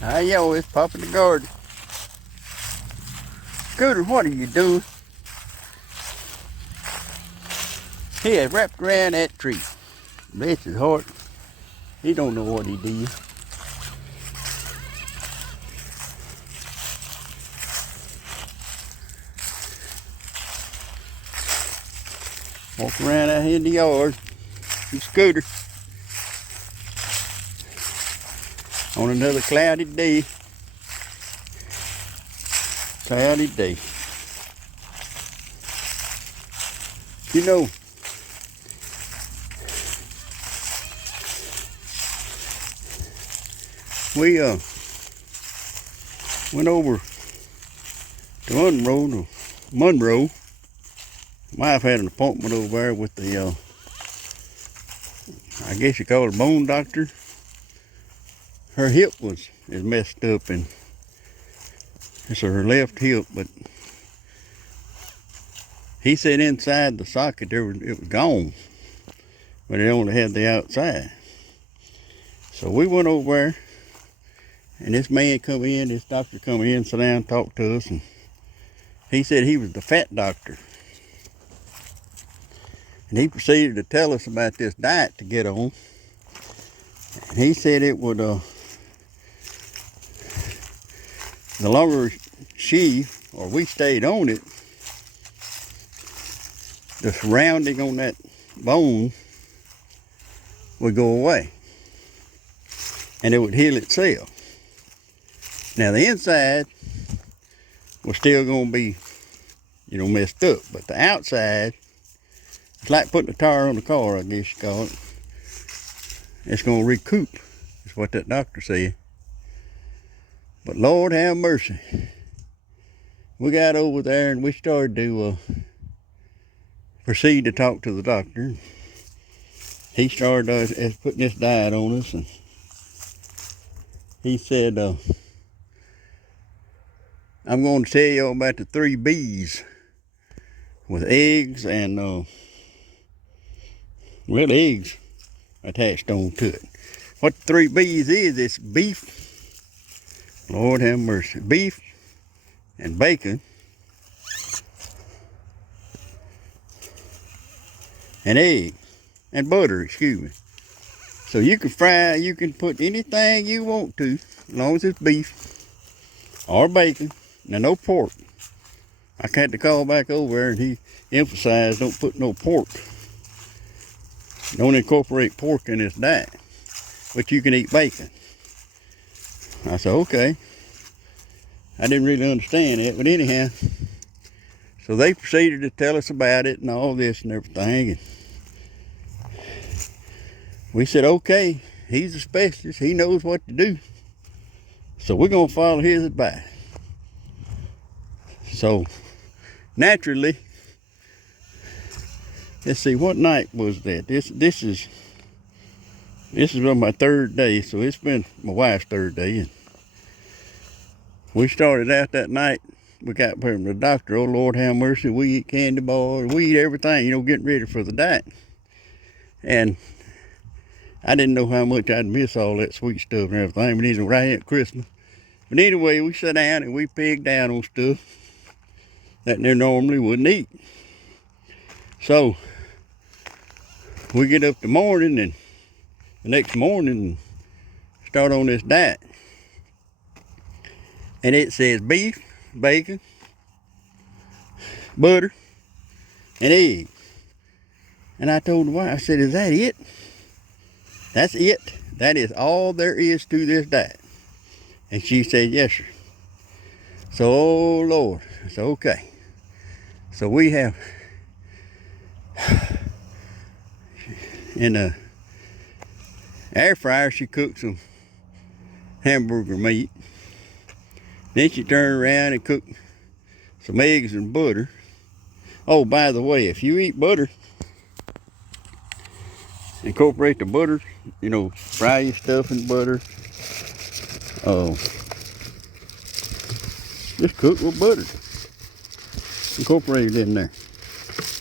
Yo, it's Pop in the garden. Scooter, what are you doing? He had wrapped around that tree. Bless his heart. He don't know what he did. Walk around out here in the yard. You Scooter. On another cloudy day. Cloudy day. You know, we went over to Monroe. Wife had an appointment over there with the, I guess you call it a bone doctor. Her hip is messed up, and it's her left hip, but he said inside the socket it was gone, but it only had the outside. So we went over there, and this doctor come in, sit down, talk to us, and he said he was the fat doctor. And he proceeded to tell us about this diet to get on. And he said it would, the longer we stayed on it, the surrounding on that bone would go away. And it would heal itself. Now the inside was still going to be, messed up. But the outside, it's like putting a tire on the car, I guess you call it. It's going to recoup, is what that doctor said. But Lord have mercy. We got over there and we started to proceed to talk to the doctor. He started putting this diet on us, and he said, I'm going to tell you about the 3 B's with eggs and, eggs attached on to it. What the 3 B's is, it's beef, Lord have mercy, beef and bacon and eggs and butter, excuse me. So you can put anything you want to, as long as it's beef or bacon. Now no pork. I had to call back over there and he emphasized don't put no pork. Don't incorporate pork in this diet, but you can eat bacon. I said, okay. I didn't really understand it, but anyhow. So they proceeded to tell us about it and all this and everything. And we said, okay, he's a specialist. He knows what to do. So we're going to follow his advice. So naturally, let's see, what night was that? This is on my 3rd day, so it's been my wife's 3rd day. And we started out that night. We got from the doctor, oh Lord have mercy, we eat candy bars, we eat everything, getting ready for the diet. And I didn't know how much I'd miss all that sweet stuff and everything, but it's right at Christmas. But anyway, we sat down and we pigged down on stuff that they normally wouldn't eat. So we get up the morning and the next morning start on this diet. And it says beef, bacon, butter, and eggs. And I told the wife, I said, is that it? That's it. That is all there is to this diet. And she said, yes, sir. So, oh Lord. I said, okay. So we have, in the air fryer, she cooked some hamburger meat. Then she turned around and cooked some eggs and butter. Oh, by the way, if you eat butter, incorporate the butter, fry your stuff in butter. Just cook with butter. Incorporate it in there.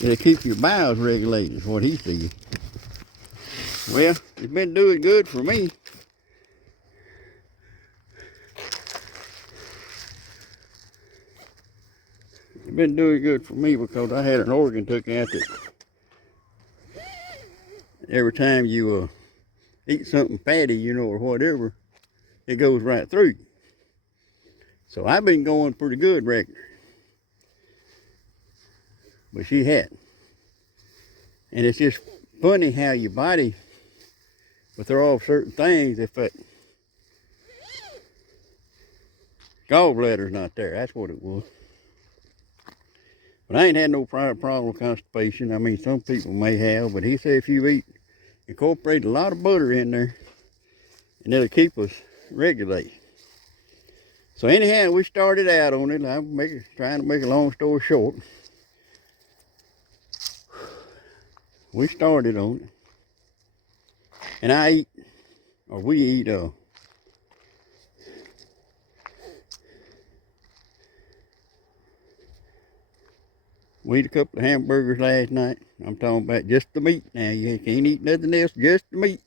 It'll keep your bowels regulated, is what he said. Well, it's been doing good for me. It's been doing good for me because I had an organ took out that every time you eat something fatty, you know, or whatever, it goes right through you. So I've been going pretty good regular. But she hadn't. And it's just funny how your body will throw off certain things if that gallbladder's not there. That's what it was. But I ain't had no problem with constipation. I mean, some people may have, but he said if you incorporate a lot of butter in there, and it'll keep us regulated. So anyhow, we started out on it. I'm trying to make a long story short. We started on it. And we eat we ate a couple of hamburgers last night. I'm talking about just the meat now. You can't eat nothing else, just the meat.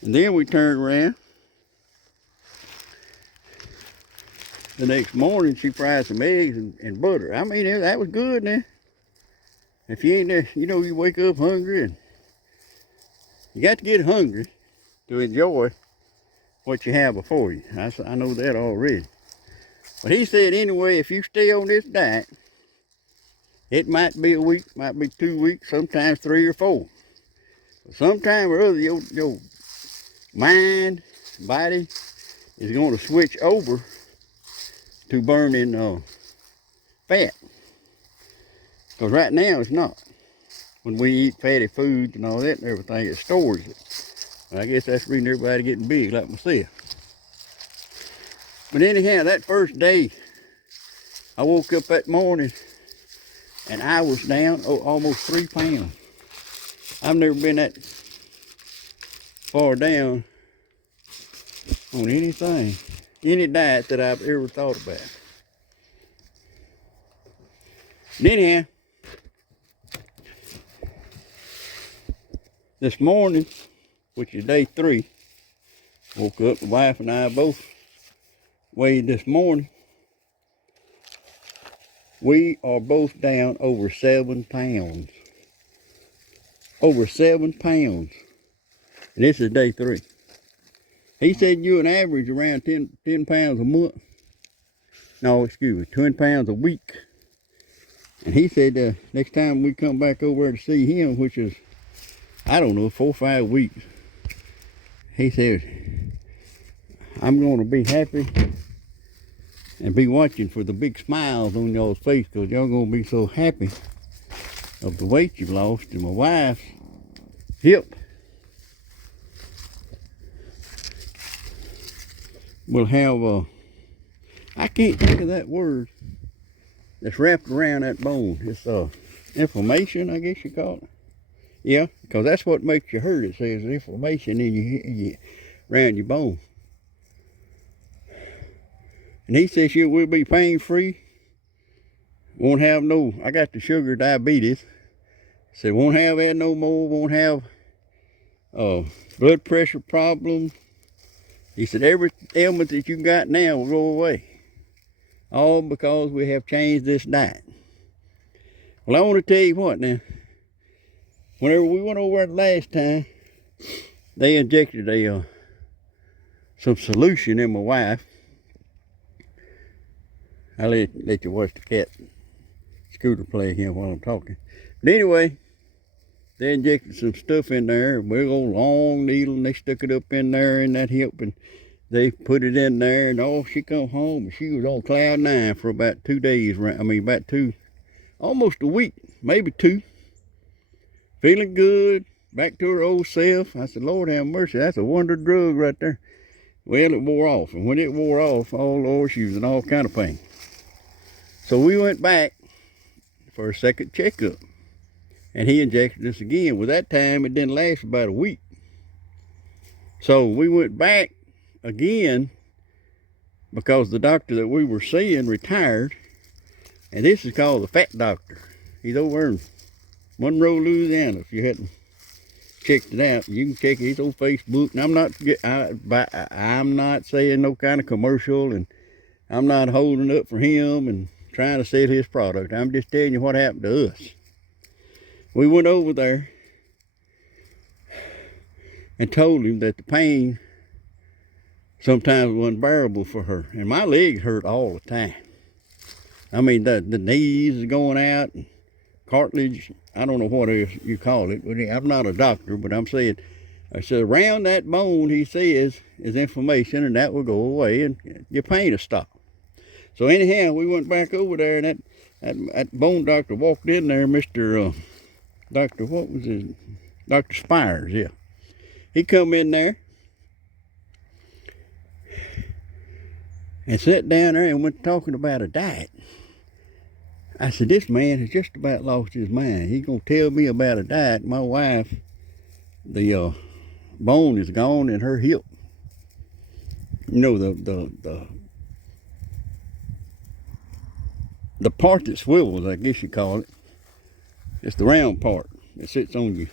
And then we turned around. The next morning, she fried some eggs and butter. I mean, that was good now. If you ain't there, you know, you wake up hungry, and you got to get hungry to enjoy what you have before you. I know that already. But he said anyway, if you stay on this diet, it might be a week, might be 2 weeks, sometimes 3 or 4. But sometime or other, your mind, body is going to switch over to burning fat. Because right now it's not. When we eat fatty foods and all that and everything, it stores it. Well, I guess that's the reason everybody getting big like myself. But anyhow, that first day, I woke up that morning and I was down almost 3 pounds. I've never been that far down on anything, any diet that I've ever thought about. And anyhow, this morning, which is day 3, woke up, the wife and I both weighed this morning. We are both down over 7 pounds. Over 7 pounds. And this is day 3. He said you an average around 10 pounds a month. No, excuse me, 10 pounds a week. And he said next time we come back over to see him, which is, I don't know, 4 or 5 weeks, he said, I'm going to be happy and be watching for the big smiles on y'all's face, because y'all going to be so happy of the weight you've lost. And my wife's hip will have, I can't think of that word that's wrapped around that bone. It's inflammation, I guess you call it. Yeah, because that's what makes you hurt. It says inflammation in around your bone. And he says we'll be pain free. Won't have no, I got the sugar diabetes. Said won't have that no more. Won't have blood pressure problems. He said every ailment that you got now will go away. All because we have changed this diet. Well, I want to tell you what now. Whenever we went over the last time, they injected some solution in my wife. I'll let you watch the cat Scooter play here while I'm talking. But anyway, they injected some stuff in there, a big old long needle, and they stuck it up in there in that hip, and they put it in there, and she come home, and she was on cloud 9 for about 2 days. Almost a week, maybe 2. Feeling good, back to her old self. I said, Lord have mercy, that's a wonder drug right there. Well, it wore off, and when it wore off, oh Lord, she was in all kind of pain. So we went back for a second checkup, and he injected us again. Well, that time it didn't last about a week. So we went back again because the doctor that we were seeing retired, and this is called the Fat Doctor. He's over in Monroe, Louisiana. If you hadn't checked it out, you can check his old Facebook. And I'm not saying no kind of commercial, and I'm not holding up for him and trying to sell his product. I'm just telling you what happened to us. We went over there and told him that the pain sometimes was unbearable for her. And my legs hurt all the time. I mean, the knees is going out, and cartilage, I don't know what else you call it. I'm not a doctor, but I'm saying, I said, around that bone, he says, is inflammation, and that will go away, and your pain will stop. So anyhow, we went back over there, and that bone doctor walked in there, Dr. What was his? Dr. Spires, yeah. He come in there and sat down there and went talking about a diet. I said, this man has just about lost his mind. He's going to tell me about a diet. My wife, the bone is gone in her hip. You know, the part that swivels, I guess you call it. It's the round part that sits on your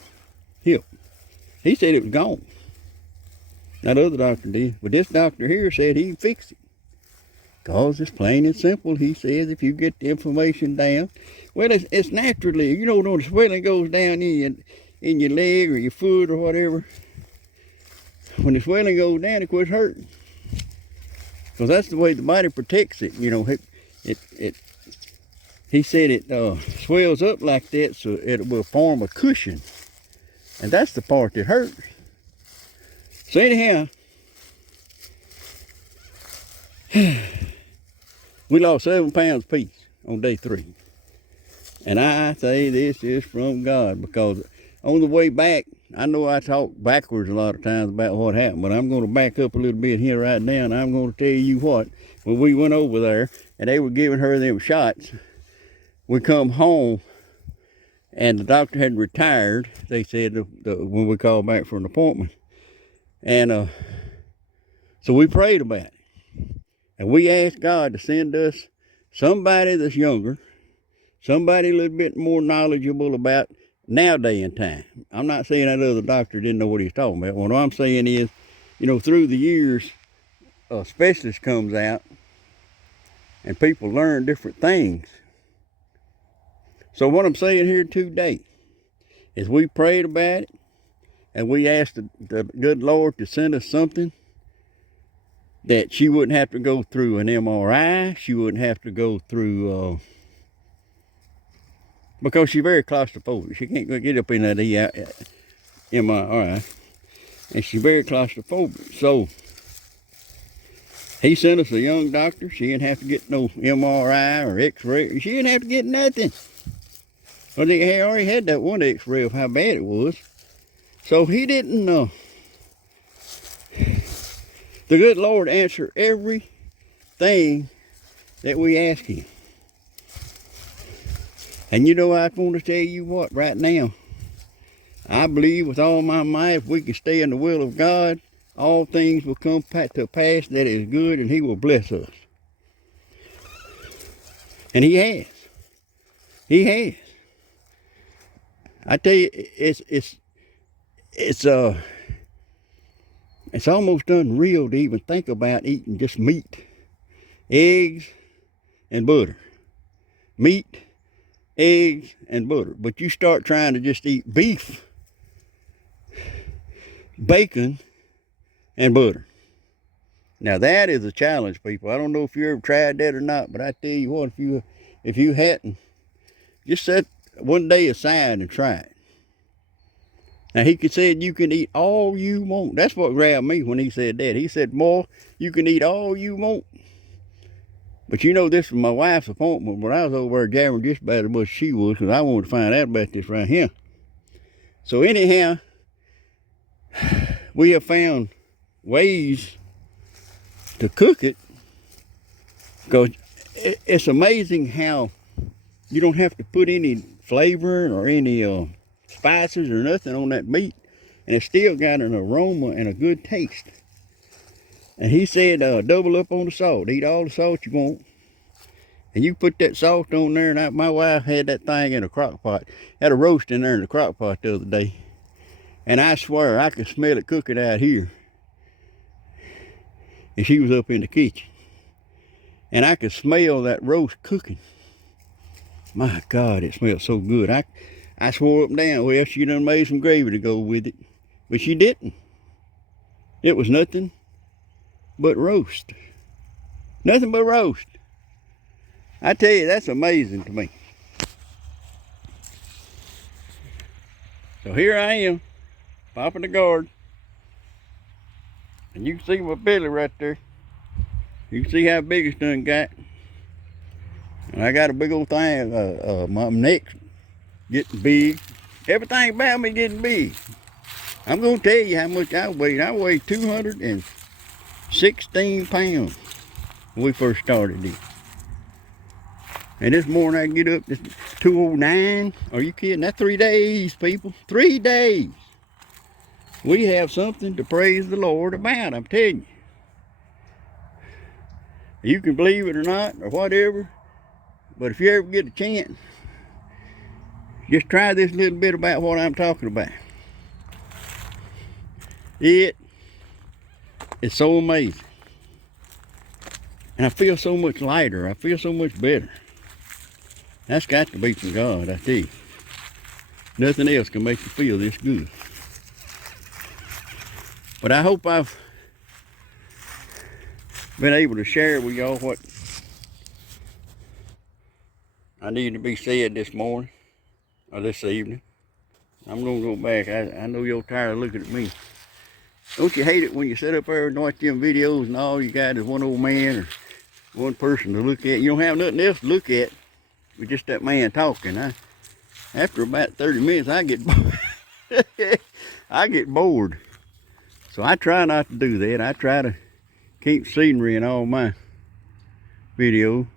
hip. He said it was gone. That other doctor did. But this doctor here said he can fix it. Because it's plain and simple. He says if you get the inflammation down, well, it's naturally, you know, when the swelling goes down in your leg or your foot or whatever, when the swelling goes down, it quits hurting. Because that's the way the body protects it. You know, he said it swells up like that so it will form a cushion. And that's the part that hurts. So anyhow, we lost 7 pounds apiece on day 3. And I say this is from God, because on the way back, I know I talk backwards a lot of times about what happened, but I'm going to back up a little bit here right now, and I'm going to tell you what. When we went over there, and they were giving her them shots, we come home, and the doctor had retired, they said, when we called back for an appointment. And so we prayed about it. And we asked God to send us somebody that's younger, somebody a little bit more knowledgeable about nowadays in time. I'm not saying that other doctor didn't know what he's talking about. What I'm saying is, you know, through the years, a specialist comes out and people learn different things. So what I'm saying here today is we prayed about it, and we asked the good Lord to send us something that she wouldn't have to go through an MRI. She wouldn't have to go through, because she's very claustrophobic. She can't get up in that MRI, and she's very claustrophobic. So he sent us a young doctor. She didn't have to get no MRI or X-ray. She didn't have to get nothing. Well, they already had that one X-ray of how bad it was. So he didn't, the good Lord answered everything that we asked him. And you know, I want to tell you what, right now, I believe with all my might, if we can stay in the will of God, all things will come to pass that is good, and he will bless us. And he has. He has. I tell you, it's almost unreal to even think about eating just meat, eggs, and butter. Meat, eggs, and butter. But you start trying to just eat beef, bacon, and butter. Now that is a challenge, people. I don't know if you ever tried that or not, but I tell you what, if you hadn't, just set one day aside and try it. Now he said you can eat all you want. That's what grabbed me when he said that. He said, "Boy, you can eat all you want." But you know, this was my wife's appointment, but I was over there jabbering just about as much as she was, because I wanted to find out about this right here. So anyhow, we have found ways to cook it, because it's amazing how you don't have to put any flavoring or any spices or nothing on that meat, and it's still got an aroma and a good taste. And he said, double up on the salt. Eat all the salt you want. And you put that salt on there. And my wife had that thing in a crock pot. Had a roast in there in the crock pot the other day. And I swear, I could smell it cooking out here. And she was up in the kitchen. and I could smell that roast cooking. My God, it smelled so good. I swore up and down, well, she done made some gravy to go with it. But she didn't. It was nothing but roast. Nothing but roast. I tell you, that's amazing to me. So here I am, popping the guard. And you can see my belly right there. You can see how big it's done got. And I got a big old thing, my neck's getting big. Everything about me getting big. I'm gonna tell you how much I weighed. I weighed 216 pounds when we first started this. And this morning I get up, it's 209. Are you kidding? That's 3 days, people. 3 days. We have something to praise the Lord about, I'm telling you. You can believe it or not, or whatever. But if you ever get a chance, just try this little bit about what I'm talking about. It is so amazing. And I feel so much lighter. I feel so much better. That's got to be from God, I tell you. Nothing else can make you feel this good. But I hope I've been able to share with y'all what I need to be said this morning or this evening. I'm gonna go back. I know you're tired of looking at me. Don't you hate it when you sit up there and watch them videos and all you got is one old man or one person to look at? You don't have nothing else to look at with just that man talking. After about 30 minutes, I get I get bored. So I try not to do that. I try to keep scenery in all my videos.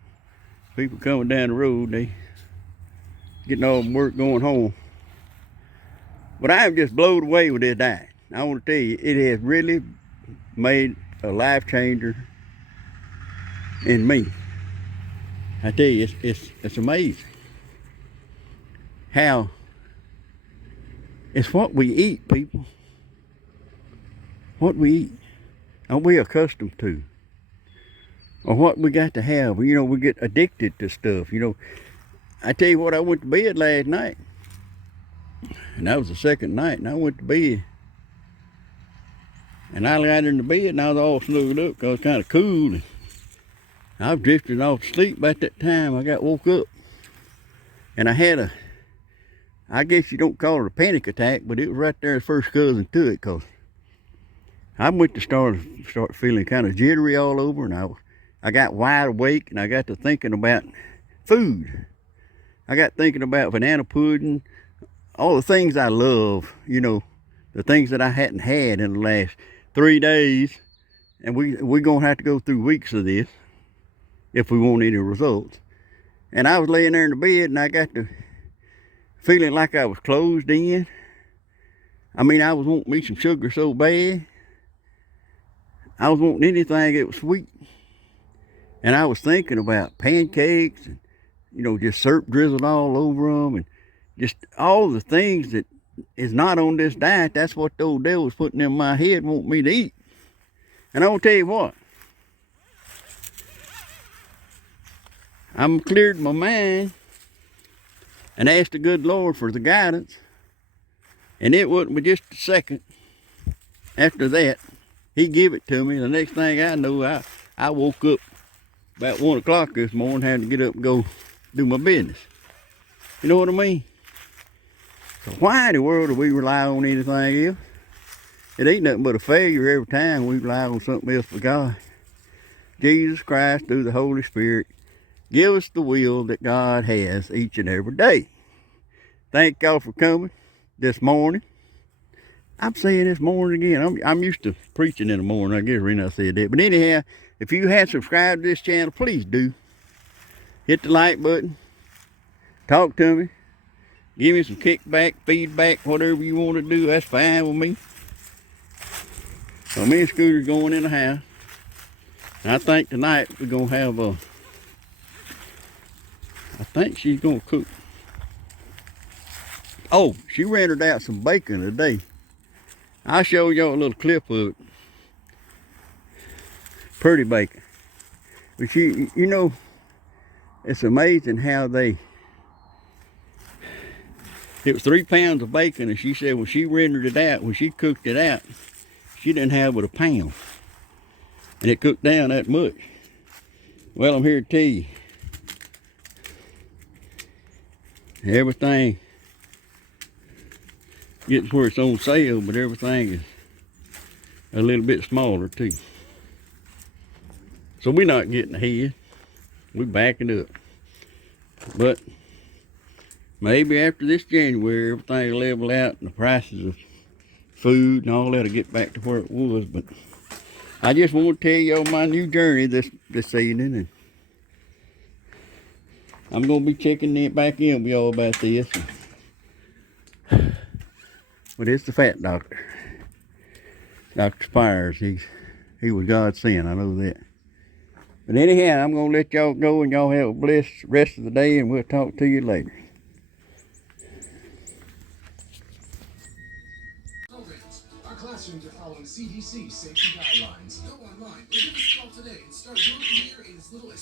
People coming down the road, they getting all the work going home. But I am just blown away with this diet. I want to tell you, it has really made a life changer in me. I tell you, it's amazing how it's what we eat, people. What we eat, are we accustomed to? Or what we got to have. You know, we get addicted to stuff. You know, I tell you what, I went to bed last night. And that was the second night. And I went to bed. And I got in the bed and I was all snuggled up because it was kind of cool. And I was drifting off to sleep by that time. I got woke up. And I had I guess you don't call it a panic attack, but it was right there, first cousin to it. Because I went to start feeling kind of jittery all over. And I got wide awake and I got to thinking about food. I got thinking about banana pudding, all the things I love, you know, the things that I hadn't had in the last 3 days. And we're going to have to go through weeks of this if we want any results. And I was laying there in the bed and I got to feeling like I was closed in. I mean, I was wanting me some sugar so bad. I was wanting anything that was sweet. And I was thinking about pancakes and, you know, just syrup drizzled all over them and just all the things that is not on this diet. That's what the old devil was putting in my head, want me to eat. And I want to tell you what, I'm cleared my mind and asked the good Lord for the guidance. And it wasn't but just a second after that, he gave it to me. The next thing I know, I woke up about 1 o'clock this morning, had to get up and go do my business. You know what I mean? So why in the world do we rely on anything else? It ain't nothing but a failure every time we rely on something else for God. Jesus Christ, through the Holy Spirit, give us the will that God has each and every day. Thank y'all for coming this morning. I'm saying this morning again. I'm used to preaching in the morning. I guess Rena said that. But anyhow, if you have subscribed to this channel, please do. Hit the like button. Talk to me. Give me some kickback, feedback, whatever you want to do. That's fine with me. So me and Scooter's going in the house. And I think tonight we're going to have I think she's going to cook. Oh, she rendered out some bacon today. I'll show y'all a little clip of it. Pretty bacon. But she, you know, it's amazing how they. It was 3 pounds of bacon, and she said when she rendered it out, when she cooked it out, she didn't have but a pound, and it cooked down that much. Well, I'm here to tell you, everything gets where it's on sale, but everything is a little bit smaller too. So we're not getting ahead. We're backing up. But maybe after this January, everything will level out and the prices of food and all that will get back to where it was. But I just want to tell y'all my new journey this evening, and I'm gonna be checking it back in with y'all about this. But it's the fat doctor, Dr. Spires. He was God's sent, I know that. But anyhow, I'm gonna let y'all go, and y'all have a blessed rest of the day, and we'll talk to you later. Our classrooms are following CDC safety guidelines. Go online or give us a call today and start your career in as little as